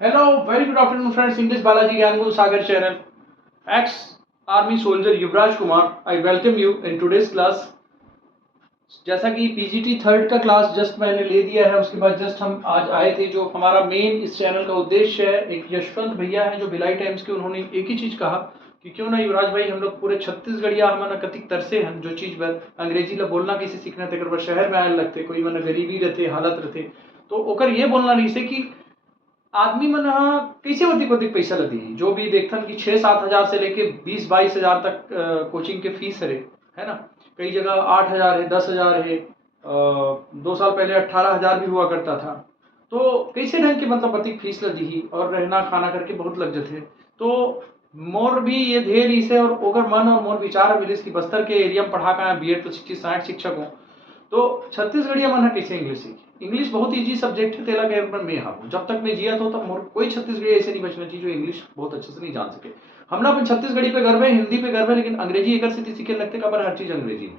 Hello, very good afternoon, friends. In this Balaji Gyangu Sagar channel, ex-army soldier Yuvraj Kumar, I welcome you in today's class. जैसा कि PGT third का class just मैंने ले दिया है, उसके बाद जस्ट हम आज आए थे। जो हमारा मेन इस चैनल का उद्देश्य है, एक यशवंत भैया हैं जो भिलाई टाइम्स के, उन्होंने एक ही चीज़ कहा कि क्यों ना युवराज भाई हम लोग पूरे छत्तीसगढ़िया हमारा कतिक तरसे हैं जो चीज़ पर अंग्रेजी ला बोलना किसी सीखना थे, अगर शहर में आने लगते कोई मन गरीबी रहते हालत रहते तो ओकर ये बोलना नहीं से कि आदमी मन कैसे अधिक अधिक पैसा लगी, जो भी देखथन कि 6-7 हज़ार से लेके 20-22 हज़ार तक कोचिंग के फीस है ना। कई जगह 8 हज़ार है, 10 हज़ार है, 2 साल पहले 18 हज़ार भी हुआ करता था। तो कैसे ढंग के मतलब अधिक फीस लगी और रहना खाना करके बहुत लग जाते। तो मोर भी ये ढेर इसे और ओकर मन और मोर विचार मिलिस कि बस्तर के एरिया में पढ़ा का बीएड तो 60 शिक्षक हो तो छत्तीसगढ़िया मन कैसे इंग्लिश सीखी। इंग्लिश बहुत ईजी सब्जेक्ट है, तेला के में हाँ जब तक मैं जिया तो तब मोर कोई छत्तीसगढ़ी ऐसे नहीं बचना चाहिए जो इंग्लिश बहुत अच्छे से नहीं जान सके। हम ना अपन छत्तीसगढ़ी पे गर्व है, हिंदी पे गर्व है, लेकिन अंग्रेजी एक स्थिति सीखे लगते कबर हर चीज अंग्रेजी में।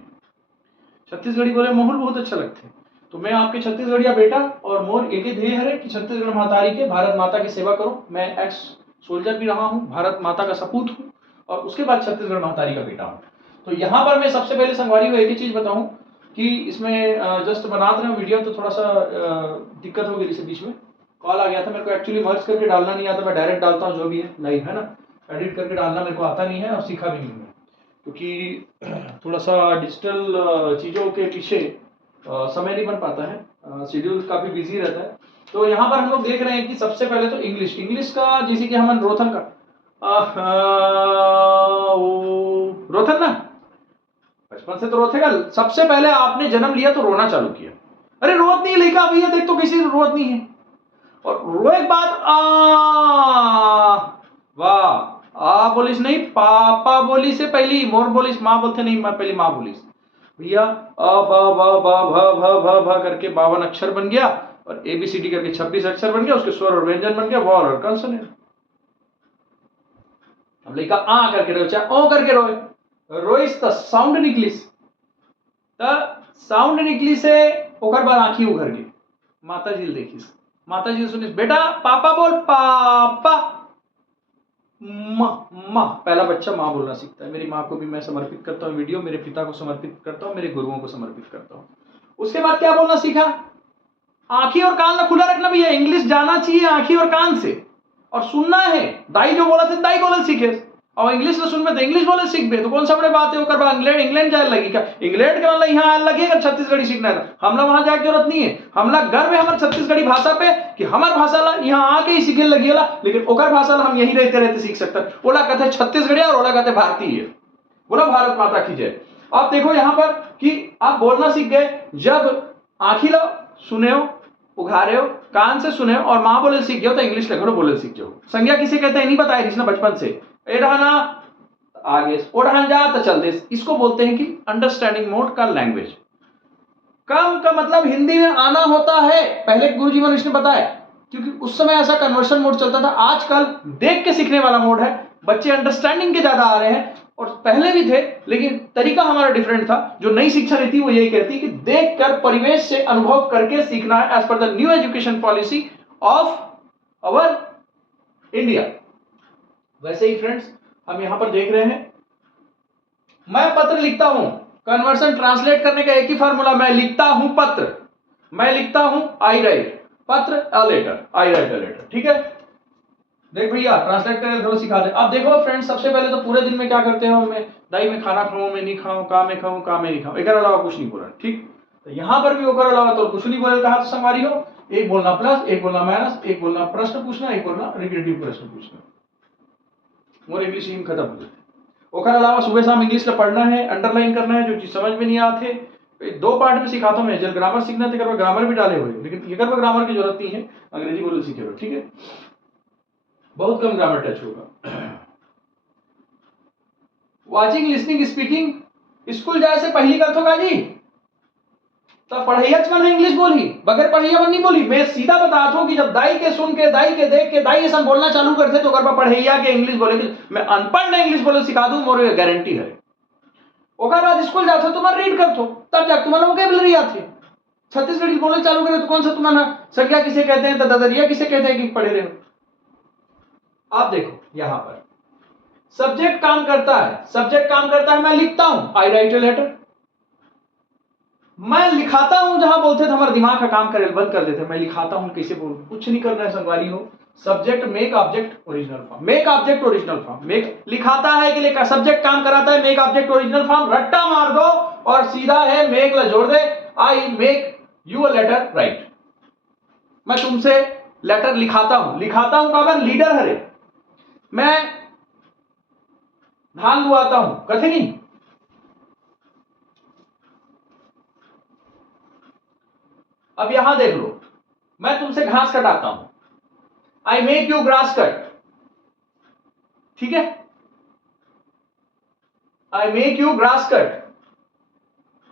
छत्तीसगढ़ी बोले माहौल बहुत अच्छा लगते हैं। तो मैं आपके छत्तीसगढ़िया बेटा और मोर एक ही ध्येय है कि छत्तीसगढ़ मातारी के भारत माता की सेवा करो। मैं एक्स सोल्जर भी रहा हूँ, भारत माता का सपूत हूँ और उसके बाद छत्तीसगढ़ मातारी का बेटा हूँ। तो यहाँ पर मैं सबसे पहले संगवारी को एक ही चीज बताऊं कि इसमें जस्ट बनाते रहे वीडियो तो थोड़ा सा दिक्कत हो गई इसे, बीच में कॉल आ गया था। मेरे को एक्चुअली मर्ज करके डालना नहीं आता, मैं डायरेक्ट डालता हूँ जो भी है लाइव है ना। एडिट करके डालना मेरे को आता नहीं है और सीखा भी नहीं है, क्योंकि थोड़ा सा डिजिटल चीज़ों के पीछे समय नहीं बन पाता है, शेड्यूल काफ़ी बिजी रहता है। तो यहाँ पर हम लोग देख रहे हैं कि सबसे पहले तो इंग्लिश का, जैसे कि हम रोथन का रोथन ना बचपन से तो रोतेगा। सबसे पहले आपने जन्म लिया तो रोना चालू किया। अरे रोत नहीं लिखा भैया, देख तो किसी रोत नहीं है। और रोए के बाद वाह आ बोलिस नहीं, पापा बोली से पहली मोर बोलिस, माँ बोलते नहीं, मैं पहली माँ बोलिस भैया। अ बा बा बा भ भ भ करके 52 अक्षर बन गया और एबीसीडी करके 26 अक्षर बन गया, उसके स्वर और व्यंजन बन गया, वॉर और कंसोनेंट। अब लिखा आ करके रोए चाहे ओ करके रोए, रोइस द साउंड निकलिस, साउंड निकली से ओकर बाद आंखी उघर गई। माता जी देखिस, माता जी सुनिस बेटा पापा बोल, पापा माँ। पहला बच्चा माँ बोलना सीखता है। मेरी माँ को भी मैं समर्पित करता हूँ वीडियो, मेरे पिता को समर्पित करता हूँ, मेरे गुरुओं को समर्पित करता हूँ। उसके बाद क्या बोलना सीखा, आंखी और कान ना खुला रखना भैया, इंग्लिश जाना चाहिए आंखी और कान से और सुनना है। दाई जो बोला थे दाई बोलल सीखे और इंग्लिश में सुनबे तो इंग्लिश बोले सीखबे तो कौन सा बड़े बात है। ओकर बाद इंग्लैंड जाए लगी क्या, इंग्लैंड के मतलब यहाँ आने लगे अगर छत्तीसगढ़ी सीखना है तो हमला वहां जाए जरूरत नहीं है। हमला गर्व है हमारे छत्तीसगढ़ी भाषा पे कि हमार भाषा ला यहाँ आके ही सीखे लगी ला, लेकिन ओकर भाषा ला हम यही रहते रहते सीख सकते। ओला कहते छत्तीसगढ़ी और ओला कहते भारतीय। बोला भारत माता की जय। आप देखो यहाँ पर कि आप बोलना सीख गए जब आंखी लो सुने हो, उघारे हो, कान से सुने और माँ बोले सीख गए तो इंग्लिश लिखो बोले सीख जाओ। संज्ञा किसे कहते हैं नहीं बताया किसने बचपन से, ए रहना आगे ओढ़ान जा तो चल दे। इसको बोलते हैं कि अंडरस्टैंडिंग मोड का लैंग्वेज। कम का मतलब हिंदी में आना होता है, पहले गुरुजी ने बताया, क्योंकि उस समय ऐसा कन्वर्शन मोड चलता था। आजकल देख के सीखने वाला मोड है, बच्चे अंडरस्टैंडिंग के ज्यादा आ रहे हैं और पहले भी थे, लेकिन तरीका हमारा डिफरेंट था। जो नई शिक्षा नीति वो यही कहती है कि देखकर परिवेश से अनुभव करके सीखना है, एज पर the new education policy of our India. वैसे ही फ्रेंड्स हम यहां पर देख रहे हैं, मैं पत्र लिखता हूं, कन्वर्सन ट्रांसलेट करने का एक ही फार्मूला, मैं लिखता हूं पत्र, मैं लिखता हूं आई राइट पत्र, a letter, I write a letter. ठीक है, देख भैया ट्रांसलेट करके थोड़ा सिखा दे। अब देखो फ्रेंड्स, सबसे पहले तो पूरे दिन में क्या करते हो, मैं दाई में खाना खाऊं, मैं नहीं खाऊं, का में खाऊं, का में नहीं खाऊं, एक अलावा कुछ नहीं बोला। ठीक, तो यहां पर भी ओकर अलावा तो कुछ नहीं बोले। कहा तो संगवारी हो, एक बोलना प्लस, एक बोलना माइनस, एक बोलना प्रश्न पूछना, एक बोलना रिग्रेटिव प्रश्न पूछना। मोर इंग्लिश ही खत्म हो जाती। ओकर अलावा सुबह शाम इंग्लिश का पढ़ना है, अंडरलाइन करना है, जो चीज समझ में नहीं आते 2 पार्ट में सिखाता हूं मैं। जब ग्रामर सीखना तो ग्रामर भी डाले हुए, लेकिन ये ग्रामर की जरूरत नहीं है, अंग्रेजी बोले सीखे हो। ठीक है, बहुत कम ग्रामर टच होगा। वाचिंग लिसनिंग स्पीकिंग स्कूल जाए से पहली कर तो जी तब पढ़ैया मन इंग्लिश बोली, बगैर पढ़ैया मन नहीं बोली। मैं सीधा बताता हूं कि जब दाई के सुन के, दाई के देख के, दाई ऐसा बोलना चालू करते तो अगर पढ़ैया के इंग्लिश बोले, मैं अनपढ़ ने इंग्लिश बोले सिखा दूं, मोर गारंटी है। ओकर बाद स्कूल जाते तो मैं रीड करते तब जाके तुम्हारा वोकैबुलरी आती। छत्तीसगढ़ी बोले चालू करे तो कौन सा तुम्हारा संज्ञा किसे कहते हैं, तो ददरिया किसे कहते हैं कि पढ़े रहे हो। आप देखो यहां पर सब्जेक्ट काम करता है, सब्जेक्ट काम करता है, मैं लिखता हूं, आई राइट ए लेटर। मैं लिखाता हूं, जहां बोलते थे हमारा दिमाग का काम करे बंद कर देते, मैं लिखाता हूं, कैसे बोलूं, कुछ नहीं करना है संगवारी हो। Subject make object original form, make object original form, make लिखाता है कि लिखा, सब्जेक्ट काम कराता है, मेक ऑब्जेक्ट ओरिजिनल फॉर्म, रट्टा मार दो और सीधा है मेक ला जोड़ दे, I make you a letter write. मैं तुमसे लेटर लिखाता हूं, लिखाता हूं का लीडर हरे, मैं धान लुआता हूं, कथे नहीं। अब यहां देख लो, मैं तुमसे घास कटाता हूं, आई मेक यू ग्रास कट, ठीक है, आई मेक यू ग्रास कट,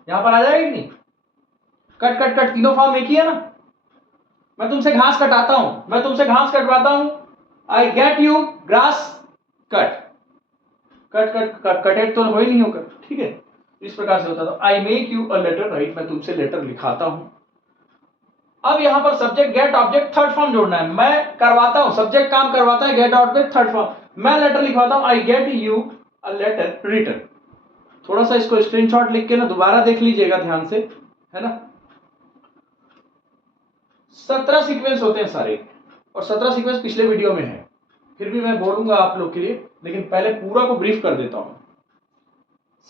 यहां पर आ जाएगा कि नहीं, कट कट कट तीनों फॉर्म एक ही है ना। मैं तुमसे घास कटाता हूं, मैं तुमसे घास कटवाता हूं, I get you grass cut, cut cut cut कटेट तो हो ही नहीं होकर, ठीक है, इस प्रकार से होता था। I make you a letter write, मैं तुमसे लेटर लिखाता हूं। अब यहां पर subject get object third form जोड़ना है, मैं करवाता हूं, सब्जेक्ट काम करवाता है, गेट ऑब्जेक्ट थर्ड फॉर्म, मैं लेटर लिखवाता हूं, I get you a letter written. थोड़ा सा इसको स्क्रीनशॉट लिख के ना दोबारा देख लीजिएगा ध्यान से, है ना। 17 सीक्वेंस होते हैं सारे, और 17 सीक्वेंस पिछले वीडियो में है, फिर भी मैं बोलूंगा आप लोग के लिए, लेकिन पहले पूरा को ब्रीफ कर देता हूं।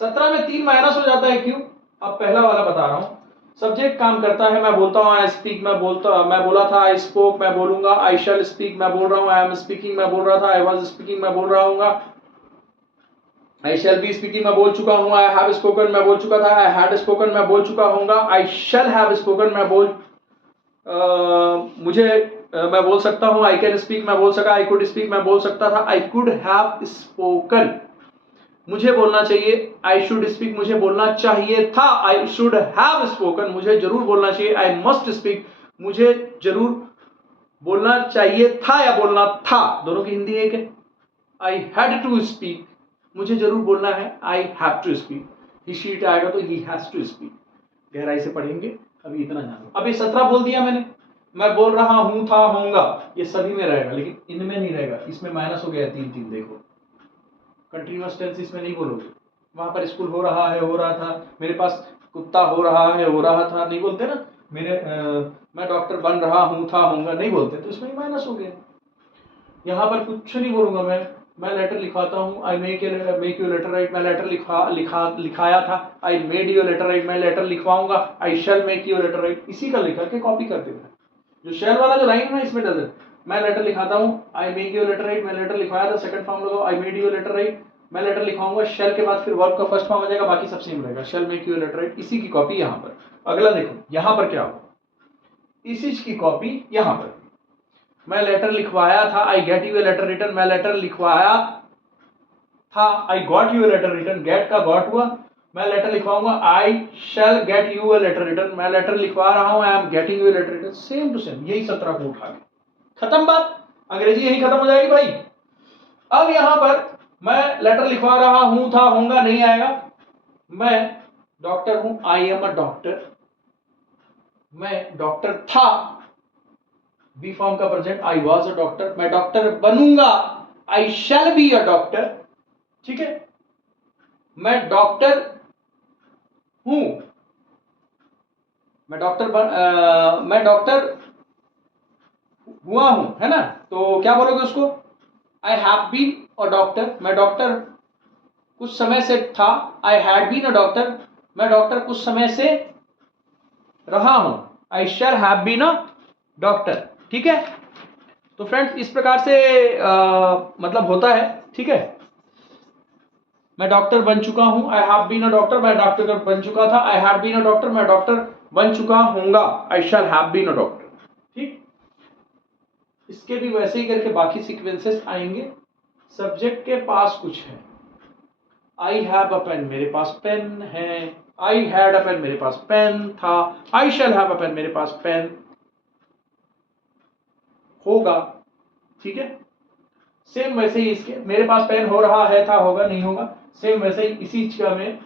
17 में 3 माइनस हो जाता है, क्यों, अब पहला वाला बता रहा हूं। सब्जेक्ट काम करता है, मैं बोलता हूं आई स्पीक, मैं बोला था आई स्पोक, मैं बोलूंगा आई शैल स्पीक, मैं बोल रहा हूं आई एम स्पीकिंग, मैं बोल रहा था आई वाज स्पीकिंग, मैं बोल रहा हूंगा आई शैल बी स्पीकिंग, मैं बोल चुका हूं, आई हैव स्पोकन, मैं बोल चुका था, आई हैड स्पोकन, मैं बोल चुका हूंगा, आई शैल हैव स्पोकन, मैं मैं बोल सकता हूं, आई कैन स्पीक, मैं बोल सका, आई कुड स्पीक, मैं बोल सकता था, आई कुड हैव स्पोकन, मुझे बोलना चाहिए, आई शुड स्पीक, मुझे बोलना चाहिए था, आई शुड हैव स्पोकन, मुझे जरूर बोलना चाहिए, आई मस्ट स्पीक, मुझे जरूर बोलना चाहिए था या बोलना था, दोनों की हिंदी एक है। आई हैड टू स्पीक, मुझे जरूर बोलना है, आई हैव टू स्पीक, ही शीट आएगा तो ही हैज टू स्पीक, गहराई से पढ़ेंगे, अभी इतना जानो। अभी 17 बोल दिया मैंने, मैं बोल रहा हूं, था, होऊंगा, ये सभी में रहेगा, लेकिन इनमें नहीं रहेगा, इसमें माइनस हो गया 3 देखो, कंटिन्यूअस टेंस इसमें नहीं बोलोगे, वहां पर स्कूल हो रहा है, हो रहा था, मेरे पास कुत्ता हो रहा है, हो रहा था, नहीं बोलते ना, मैं डॉक्टर बन रहा हूं, था, होऊंगा, नहीं बोलते, तो इसमें माइनस हो गया। यहाँ पर कुछ नहीं बोलूंगा, मैं लेटर लिखवाता हूँ, I make you letter write, मैं लेटर लिखाया था, I made you letter write, मैं लेटर लिखवाऊंगा, I shall make you letter write, इसी का लिखा के कॉपी कर देना, जो शैल वाला जो लाइन है ना इसमें डजन, मैं लेटर लिखाता हूँ, I make you letter write, मैं लेटर लिखवाया था, सेकंड फॉर्म लगाओ, आई मेड यू लेटर राइट, मैं लेटर लिखवाऊंगा, शैल के बाद फिर वर्ब का फर्स्ट फॉर्म आ जाएगा, बाकी सब सेम रहेगा, शैल मेक यू लेटर राइट, इसी की कॉपी यहाँ पर। अगला देखो यहाँ पर क्या होगा, इसी की कॉपी यहाँ पर, मैं लेटर लिखवाया था, I get you a letter written, मैं लेटर लिखवाया था, I got you a letter written, get का गॉट हुआ, मैं लेटर लिखवाऊंगा, I shall get you a letter written, मैं लेटर लिखवा रहा हूं, I am getting you a letter written, same to same, यही 17 को उठा के खत्म बात, अंग्रेजी यही खत्म हो जाएगी भाई। अब यहां पर मैं लेटर लिखवा रहा हूं, था, होऊंगा नहीं आएगा, मैं डॉक्टर हूं, आई एम अ डॉक्टर, मैं डॉक्टर था, बी फॉर्म का present, I was a doctor, मैं डॉक्टर बनूंगा, आई शैल बी अ डॉक्टर, ठीक है, मैं डॉक्टर हूं, मैं डॉक्टर हुआ हूं, है ना, तो क्या बोलोगे उसको, I have been a doctor, मैं डॉक्टर कुछ समय से था, I had been a doctor, मैं डॉक्टर कुछ समय से रहा हूं, I shall have been a doctor, ठीक है। तो फ्रेंड्स इस प्रकार से मतलब होता है, ठीक है, मैं डॉक्टर बन चुका हूं, I have been a doctor, मैं डॉक्टर बन चुका था, I had been a doctor, मैं डॉक्टर बन चुका हूंगा, I shall have been a doctor, ठीक। इसके भी वैसे ही करके बाकी सीक्वेंसेस आएंगे। सब्जेक्ट के पास कुछ है, आई हैव अ पेन, मेरे पास पेन है, आई हैड अ पेन, मेरे पास पेन था, आई शैल हैव अ पेन, मेरे पास पेन होगा, ठीक है। सेम वैसे ही इसके, मेरे पास पेन हो रहा है, था, होगा, नहीं होगा, सेम वैसे ही इसी का में,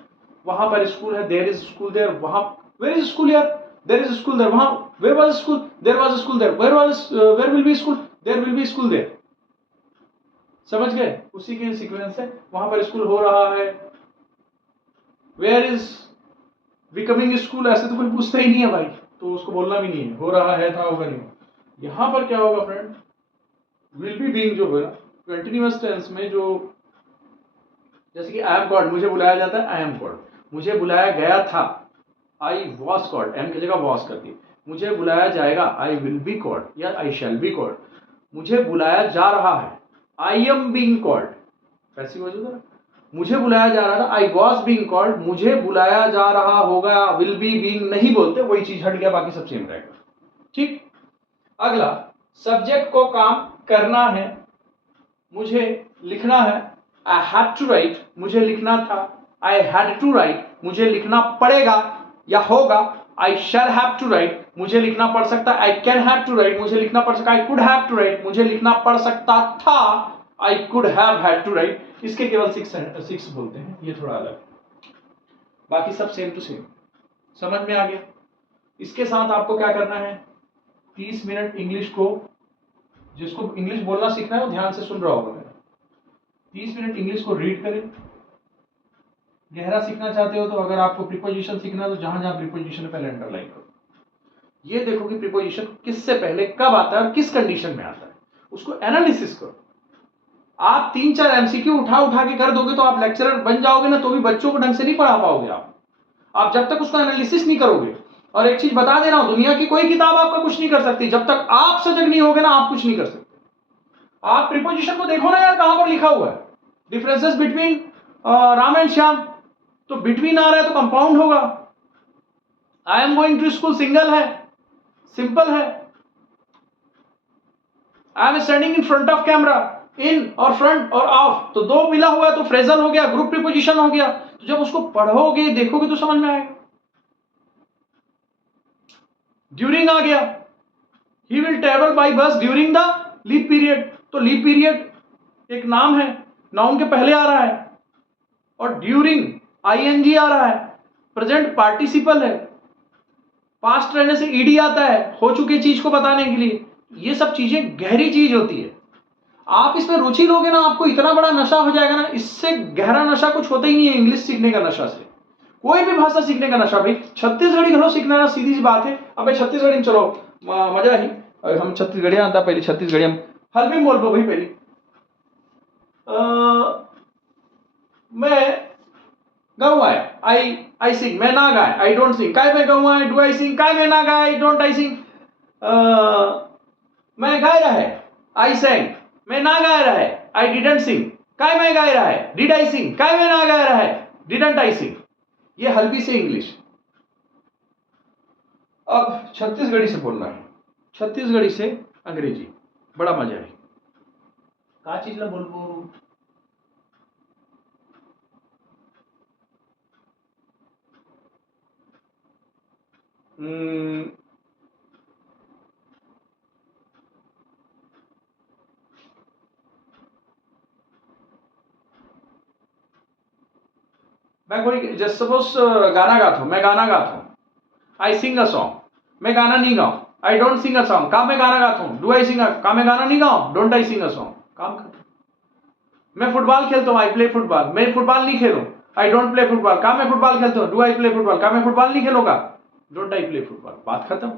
वहां पर स्कूल है, देयर इज स्कूल देयर, वहां वेयर इज स्कूल यार, देयर इज स्कूल देयर, वहां where was school, there was school there, where will be school, there will be school there, समझ गए? उसी के सीक्वेंस है। वहां पर स्कूल हो रहा है, वेयर इज बिकमिंग स्कूल, ऐसे तो कोई पूछता ही नहीं है भाई, तो उसको बोलना भी नहीं है, हो रहा है, था, होगा, नहीं। यहां पर क्या होगा फ्रेंड, विल बी बीइंग जो है कंटिन्यूअस टेंस में, जो जैसे कि आई एम कॉल्ड, मुझे बुलाया जाता है, आई एम कॉल्ड, मुझे बुलाया गया था, आई वॉज कॉल्ड, एम की जगह वॉज कर दी, मुझे बुलाया जाएगा, आई विल बी कॉल्ड या आई शैल बी कॉल्ड, मुझे बुलाया जा रहा है, I am being called, passive voice होता है, मुझे बुलाया जा रहा था, आई वॉज बीइंग कॉल्ड, मुझे बुलाया जा रहा होगा, विल बी बीइंग नहीं बोलते, वही चीज हट गया, बाकी सब सेम रहेगा। ठीक। अगला, सब्जेक्ट को काम करना है, मुझे लिखना है, आई हैड टू राइट, मुझे लिखना था, आई हैड टू राइट, मुझे लिखना पड़ेगा या होगा, I shall have to write, मुझे लिखना पड़ सकता है, I can have to write, मुझे लिखना पड़ सकता है, I could have to write, मुझे लिखना पड़ सकता था, I could have had to write. इसके केवल 6 बोलते हैं, ये थोड़ा अलग, बाकी सब सेम टू सेम। समझ में आ गया? इसके साथ आपको क्या करना है, 30 मिनट इंग्लिश को, जिसको इंग्लिश बोलना सीखना है वो ध्यान से सुन रहा होगा मेरा, 30 मिनट इंग्लिश को रीड करें। गहरा सीखना चाहते हो तो अगर आपको प्रीपोजिशन सीखना है तो जहां जहां प्रीपोजिशन है पहले अंडरलाइन करो, ये देखो कि प्रीपोजिशन किससे पहले कब आता है और किस कंडीशन में आता है, उसको एनालिसिस करो। आप 3-4 एमसीक्यू उठा उठा के कर दोगे तो आप लेक्चरर बन जाओगे ना, तो भी बच्चों को ढंग से नहीं पढ़ा पाओगे आप जब तक उसको एनालिसिस नहीं करोगे। और एक चीज बता दे रहा हूं, दुनिया की कोई किताब आपका कुछ नहीं कर सकती, जब तक आप सजग नहीं होगे ना आप कुछ नहीं कर सकते। आप प्रीपोजिशन को देखो ना यार, कहां पर लिखा हुआ है, differences between Ram and Shyam, तो बिटवीन आ रहा है तो कंपाउंड होगा। I am going to school single है, सिंपल है। I am standing in front of camera, in और फ्रंट और ऑफ, तो दो मिला हुआ है तो फ्रेजल हो गया, ग्रुप प्रीपोजिशन हो गया। तो जब उसको पढ़ोगे देखोगे तो समझ में आएगा। ड्यूरिंग आ गया, he will travel by bus during the leap period, तो लीप पीरियड एक नाम है, नाउन के पहले आ रहा है, और ड्यूरिंग आईएनजी आ रहा है, प्रेजेंट पार्टिसिपल है, पास्ट रहने से ईडी आता है हो चुके चीज को बताने के लिए। ये सब चीजें गहरी चीज होती है, आप इसमें रुचि लोगे ना आपको इतना बड़ा नशा हो जाएगा ना, इससे गहरा नशा कुछ होता ही नहीं है इंग्लिश सीखने का नशा से, कोई भी भाषा सीखने का नशा। भाई छत्तीसगढ़ी घलो सीखना है, सीधी सी बात है। अब भाई छत्तीसगढ़ी में चलो मजा ही, हम छत्तीसगढ़ी आता पहले, छत्तीसगढ़ी हम हल्वी बोल दो भाई पहली, मैं गाऊँ आए, आई सिंग, मैं ना गाए, आई डोंट सिंग, काय मैं गाऊँ आए, डू आई सिंग, काय मैं ना गाए, आई डोंट आई सिंग, मैं गाय रहा है, आई सेंग, मैं ना गाय रहा है, आई डिडंट सिंग, काय मैं गाय रहा है, डिड आई सिंग, काय मैं ना गाय रहा है, डिडंट आई सिंग। ये हल्बी से इंग्लिश। अब छत्तीसगढ़ी से बोलना है, छत्तीसगढ़ी से अंग्रेजी, बड़ा मजा है। का चीज ला बोलबो, मैं कोई जस्ट सपोज गाना गाता हूं, मैं गाना गाता हूं, आई सिंग अ सॉन्ग, मैं गाना नहीं गाऊं, I don't sing a song, का मैं गाना गाता हूं, डू आई सिंग, का मैं गाना नहीं गाऊं, don't I Singh a song, काम खत्म। मैं फुटबॉल खेलता हूं, आई प्ले फुटबॉल, मैं फुटबॉल नहीं खेलूं, आई डोंट प्ले फुटबॉल, का मैं फुटबॉल खेलता हूं, डू आई प्ले फुटबॉल, का मैं फुटबॉल नहीं खेलूंगा, डोंट आई प्ले फुटबॉल, बात खत्म।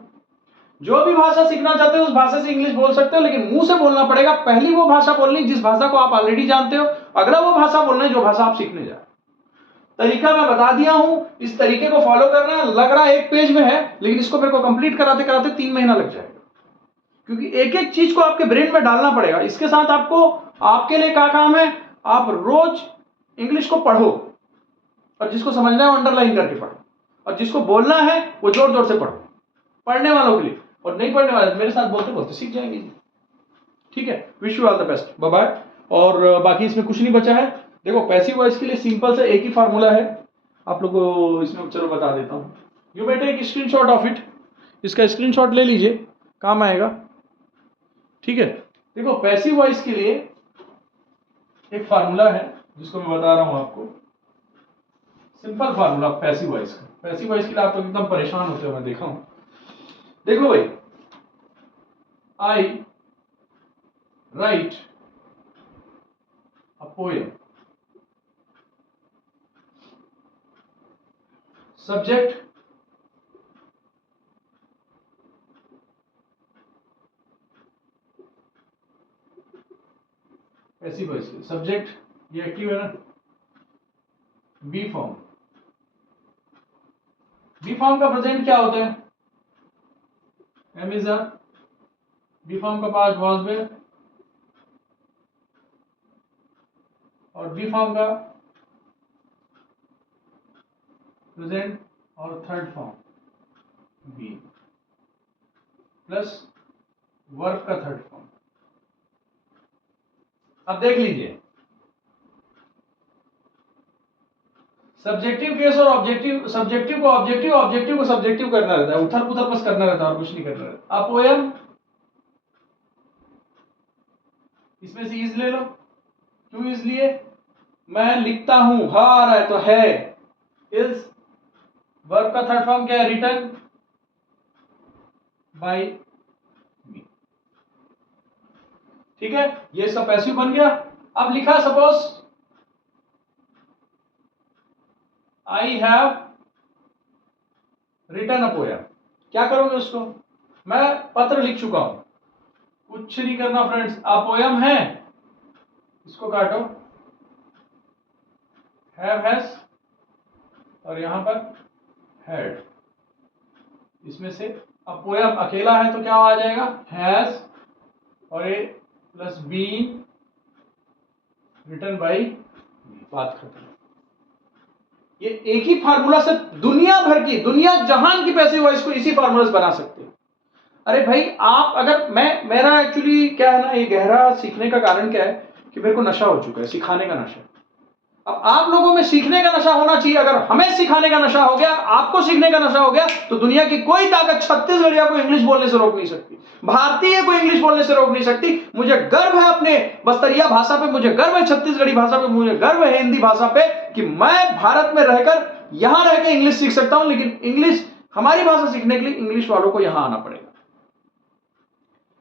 जो भी भाषा सीखना चाहते हो उस भाषा से इंग्लिश बोल सकते हो, लेकिन मुंह से बोलना पड़ेगा। पहली वो भाषा बोलनी जिस भाषा को आप ऑलरेडी जानते हो, अगला वो भाषा बोलना है जो भाषा आप सीखने जा रहे हो। तरीका मैं बता दिया हूं, इस तरीके को फॉलो करना। लग रहा है एक पेज में है, लेकिन इसको मेरे को कंप्लीट कराते कराते 3 महीना लग जाएगा, क्योंकि एक एक चीज को आपके ब्रेन में डालना पड़ेगा। इसके साथ आपको, आपके लिए क्या काम है, आप रोज इंग्लिश को पढ़ो, और जिसको समझना है वो अंडरलाइन करके पढ़ो, और जिसको बोलना है वो जोर जोर से पढ़ो, पढ़ने वालों के लिए। और नहीं पढ़ने वाले मेरे साथ बोलते बोलते सीख जाएंगे जी। ठीक है, wish you all the best, bye bye. और बाकी इसमें कुछ नहीं बचा है। देखो पैसिव वॉइस के लिए सिंपल से एक ही फार्मूला है, आप लोगों को इसमें चलो बता देता हूं। You may take screenshot of it, इसका स्क्रीनशॉट ले लीजिए, काम आएगा। ठीक है, देखो पैसिव वॉइस के लिए एक फार्मूला है जिसको मैं बता रहा हूं आपको, सिंपल फार्मूला पैसिव वॉइस का। पैसिव वॉइस के लिए आप लोग एकदम परेशान होते हो, मैं देखा हूं। देखो भाई, I write poem. Subject passive voice, subject ये एक्टिव है ना, बी फॉर्म। बी फॉर्म का प्रेजेंट क्या होता है, am is are. Be form का पास्ट वॉज वेयर, और बी फॉर्म का प्रेजेंट और third form be, plus verb का थर्ड फॉर्म। अब देख लीजिए, सब्जेक्टिव केस और ऑब्जेक्टिव, सब्जेक्टिव को ऑब्जेक्टिव, ऑब्जेक्टिव को सब्जेक्टिव करना रहता है, उथल पुथल बस करना रहता है और कुछ नहीं करना रहता। अब पोएम, इसमें से इज ले लो। क्यों इज लिए, मैं लिखता हूं, ह आ रहा है तो है, इज। वर्ब का थर्ड फॉर्म क्या है, रिटन बाय मी। ठीक है, ये इसका पैसिव बन गया। अब लिखा suppose I have written a poem, क्या करोगे उसको, मैं पत्र लिख चुका हूं, कुछ नहीं करना फ्रेंड्स। अ पोएम है, इसको काटो, हैव हैज, और यहां पर हैड, इसमें से अब पोएम अकेला है तो क्या आ जाएगा, हैज और ए प्लस बीन रिटन बाय, बात खत्म। ये एक ही फार्मूला से दुनिया भर की, दुनिया जहान की पैसिव वॉइस को इसी फार्मूला से बना सकते हैं। अरे भाई आप अगर, मेरा एक्चुअली क्या है ना, ये गहरा सीखने का कारण क्या है कि मेरे को नशा हो चुका है, सिखाने का नशा। अब आप लोगों में सीखने का नशा होना चाहिए। अगर हमें सिखाने का नशा हो गया, आपको सीखने का नशा हो गया, तो दुनिया की कोई ताकत छत्तीसगढ़िया को इंग्लिश बोलने से रोक नहीं सकती, भारतीय को इंग्लिश बोलने से रोक नहीं सकती। मुझे गर्व है अपने बस्तरिया भाषा पे, मुझे गर्व है छत्तीसगढ़ी भाषा पे, मुझे गर्व है हिंदी भाषा पे कि मैं भारत में रहकर यहां रहकर इंग्लिश सीख सकता हूं। लेकिन इंग्लिश, हमारी भाषा सीखने के लिए इंग्लिश वालों को यहां आना पड़ेगा।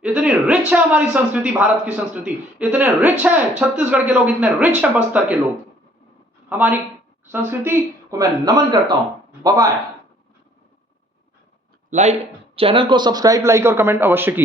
इतनी रिच है हमारी संस्कृति, भारत की संस्कृति इतने रिच है, छत्तीसगढ़ के लोग इतने रिच है, बस्तर के लोग। हमारी संस्कृति को मैं नमन करता हूं। Bye bye. लाइक, चैनल को सब्सक्राइब, लाइक और कमेंट अवश्य कीजिए।